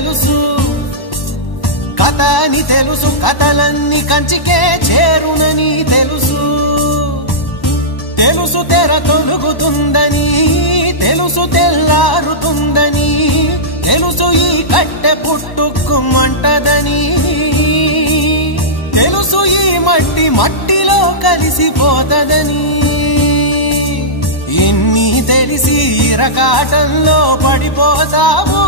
తెలుసు, కథ అని తెలుసు, కథలన్నీ కంచికే చేరునని తెలుసు. తెలుసు తెర తొలుగుతుందని, తెలుసు తెల్లారుతుందని, తెలుసు ఈ కట్టె పుట్టుకుమంటదని, తెలుసు ఈ మట్టి మట్టిలో కలిసిపోతదని. ఎన్ని తెలిసి ఇరకాటంలో పడిపోతావో